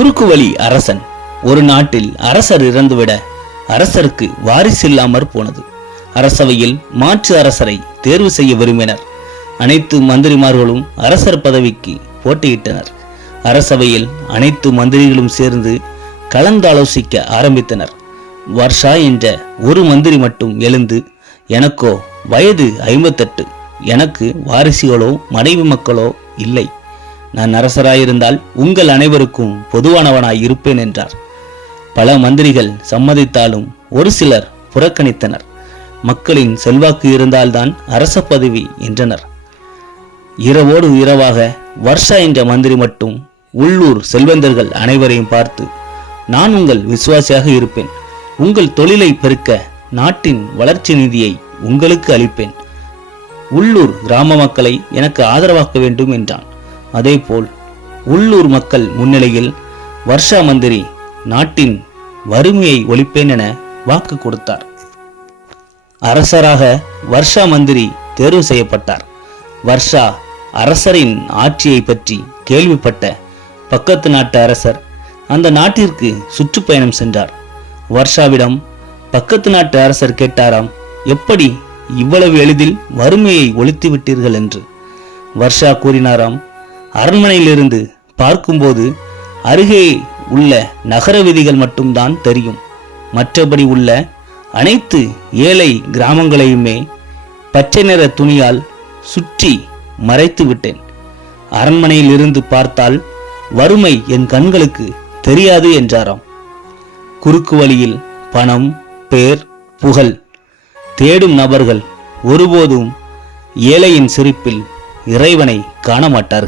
குறுக்கு வழி அரசன். ஒரு நாட்டில் அரசர் இறந்துவிட அரசருக்கு வாரிசில்லாமற் போனது. அரசவையில் மாற்று அரசரை தேர்வு செய்ய விரும்பினர். அனைத்து மந்திரிமார்களும் அரசர் பதவிக்கு போட்டியிட்டனர். அரசவையில் அனைத்து மந்திரிகளும் சேர்ந்து கலந்தாலோசிக்க ஆரம்பித்தனர். வர்ஷா என்ற ஒரு மந்திரி மட்டும் எழுந்து, எனக்கோ வயது 58, எனக்கு வாரிசுகளோ மனைவி மக்களோ இல்லை. நான் அரசராயிருந்தால் உங்கள் அனைவருக்கும் பொதுவானவனாய் இருப்பேன் என்றார். பல மந்திரிகள் சம்மதித்தாலும் ஒரு சிலர் புறக்கணித்தனர். மக்களின் செல்வாக்கு இருந்தால்தான் அரச பதவி என்றனர். இரவோடு இரவாக வர்ஷா என்ற மந்திரி மட்டும் உள்ளூர் செல்வந்தர்கள் அனைவரையும் பார்த்து, நான் உங்கள் விசுவாசியாக இருப்பேன். உங்கள் தொழிலை பெருக்க நாட்டின் வளர்ச்சி நிதியை உங்களுக்கு அளிப்பேன். உள்ளூர் கிராம மக்களை எனக்கு ஆதரவாக்க வேண்டும் என்றான். அதேபோல் உள்ளூர் மக்கள் முன்னிலையில் வர்ஷா மந்திரி நாட்டின் வறுமையை ஒழிப்பேன் என வாக்கு கொடுத்தார். அரசராக வர்ஷா மந்திரி தேர்வு செய்யப்பட்டார். வர்ஷா அரசரின் ஆட்சியை பற்றி கேள்விப்பட்ட பக்கத்து நாட்டு அரசர் அந்த நாட்டிற்கு சுற்றுப்பயணம் சென்றார். வர்ஷாவிடம் பக்கத்து நாட்டு அரசர் கேட்டாராம், எப்படி இவ்வளவு எளிதில் வறுமையை ஒழித்து விட்டீர்கள் என்று. வர்ஷா கூறினாராம், அரண்மனையிலிருந்து பார்க்கும்போது அருகே உள்ள நகர வீதிகள் மட்டும்தான் தெரியும். மற்றபடி உள்ள அனைத்து ஏழை கிராமங்களையுமே பச்சை நிற துணியால் சுற்றி மறைத்து விட்டேன். அரண்மனையில் இருந்து பார்த்தால் வறுமை என் கண்களுக்கு தெரியாது என்றாராம். குறுக்கு வழியில் பணம், பேர், புகழ் தேடும் நபர்கள் ஒருபோதும் ஏழையின் சிரிப்பில் இறைவனை காண மாட்டார்கள்.